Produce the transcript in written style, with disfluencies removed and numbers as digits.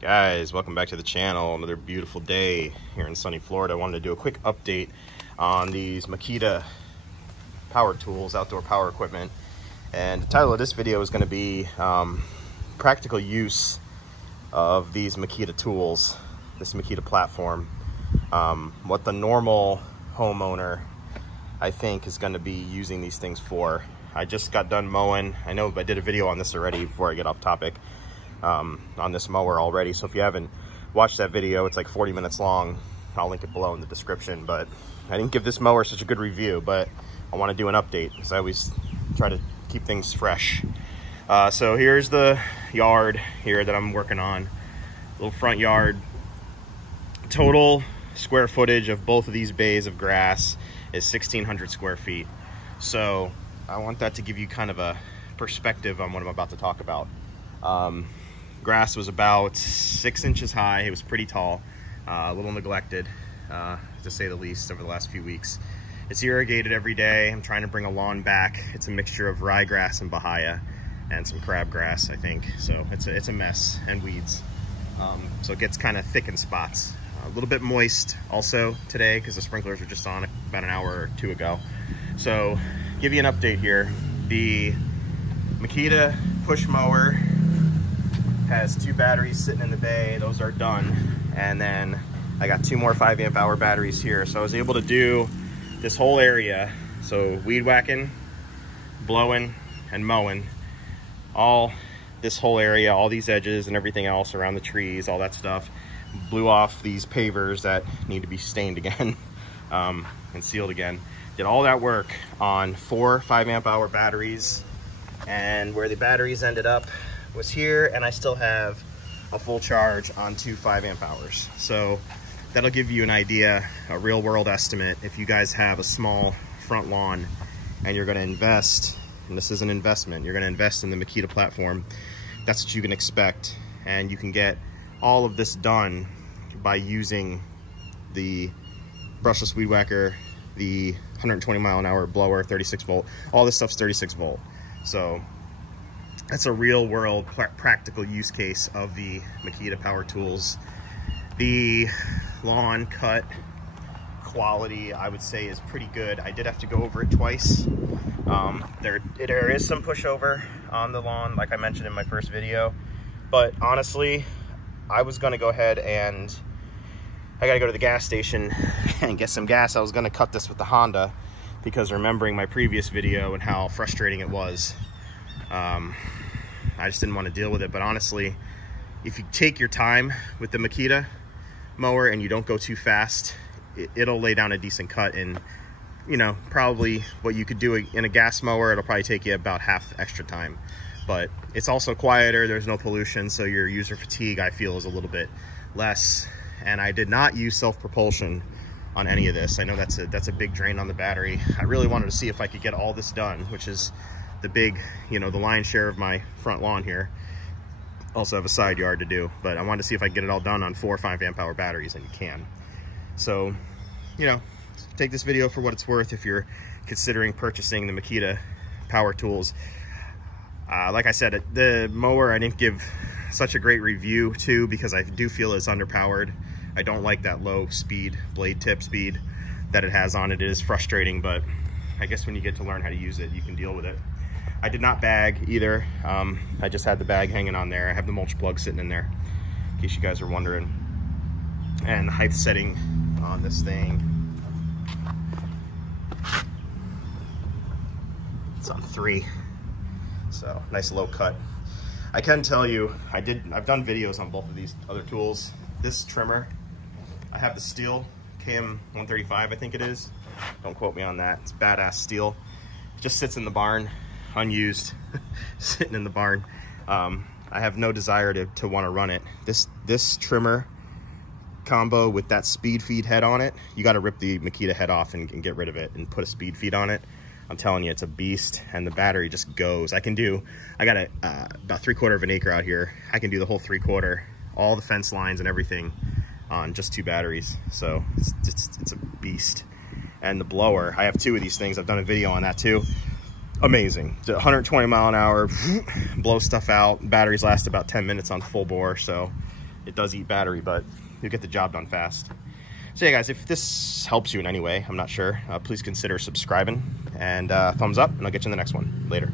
Guys, welcome back to the channel. Another beautiful day here in sunny Florida. I wanted to do a quick update on these Makita power tools, outdoor power equipment. And the title of this video is going to be practical use of these Makita tools, this Makita platform. What the normal homeowner, I think, is going to be using these things for. I just got done mowing. I know I did a video on this already before I get off topic. On this mower already, so if you haven't watched that video, it's like 40 minutes long. I'll link it below in the description. But I didn't give this mower such a good review, but I want to do an update because I always try to keep things fresh. So here's the yard here that I'm working on, little front yard. Total square footage of both of these bays of grass is 1,600 square feet. So I want that to give you kind of a perspective on what I'm about to talk about. Grass was about 6 inches high. It was pretty tall, a little neglected, to say the least, over the last few weeks. It's irrigated every day. I'm trying to bring a lawn back. It's a mixture of ryegrass and bahia and some crabgrass, I think. So it's a mess, and weeds. So it gets kind of thick in spots. A little bit moist also today because the sprinklers were just on about an hour or two ago. So give you an update here. The Makita push mower has 2 batteries sitting in the bay. Those are done. And then I got 2 more 5 amp hour batteries here. So I was able to do this whole area. So weed whacking, blowing, and mowing. All this whole area, all these edges and everything else around the trees, all that stuff. Blew off these pavers that need to be stained again and sealed again. Did all that work on 4 5 amp hour batteries. And where the batteries ended up was here, and I still have a full charge on 2 5 amp hours. So that'll give you an idea, a real world estimate. If you guys have a small front lawn and you're going to invest, and this is an investment, you're going to invest in the Makita platform, that's what you can expect. And you can get all of this done by using the brushless weed whacker, the 120 mile an hour blower, 36 volt, all this stuff's 36 volt. So that's a real world practical use case of the Makita power tools. The lawn cut quality, I would say, is pretty good. I did have to go over it twice. There is some pushover on the lawn, like I mentioned in my first video. But honestly, I was gonna go ahead and I gotta go to the gas station and get some gas. I was gonna cut this with the Honda because remembering my previous video and how frustrating it was, I just didn't want to deal with it. But honestly, if you take your time with the Makita mower and you don't go too fast, it'll lay down a decent cut. And you know, probably what you could do in a gas mower, it'll probably take you about half the extra time. But it's also quieter, there's no pollution, so your user fatigue, I feel, is a little bit less. And I did not use self-propulsion on any of this. I know that's a big drain on the battery. I really wanted to see if I could get all this done, which is the big, you know, the lion's share of my front lawn here. Also have a side yard to do, but I wanted to see if I could get it all done on 4 5 amp hour batteries, and you can. So, you know, take this video for what it's worth if you're considering purchasing the Makita power tools. Like I said, the mower I didn't give such a great review to because I do feel it's underpowered. I don't like that low speed, blade tip speed that it has on it. It is frustrating, but I guess when you get to learn how to use it, you can deal with it. I did not bag either. I just had the bag hanging on there. I have the mulch plug sitting in there, in case you guys are wondering. And the height setting on this thing, it's on 3. So nice low cut. I can tell you, I've done videos on both of these other tools. This trimmer, I have the steel KM 135, I think it is. Don't quote me on that. It's badass steel. It just sits in the barn, unused, sitting in the barn. I have no desire to want to run it. This trimmer combo with that speed feed head on it, you got to rip the Makita head off and get rid of it and put a speed feed on it. I'm telling you, it's a beast, and the battery just goes. I got about 3/4 of an acre out here. I can do the whole 3/4, all the fence lines and everything on just 2 batteries. So it's a beast. And the blower, I have 2 of these things. I've done a video on that too. Amazing. 120 mile an hour, blow stuff out. Batteries last about 10 minutes on full bore. So it does eat battery, but you get the job done fast. So yeah, guys, if this helps you in any way, I'm not sure, please consider subscribing and thumbs up, and I'll get you in the next one. Later.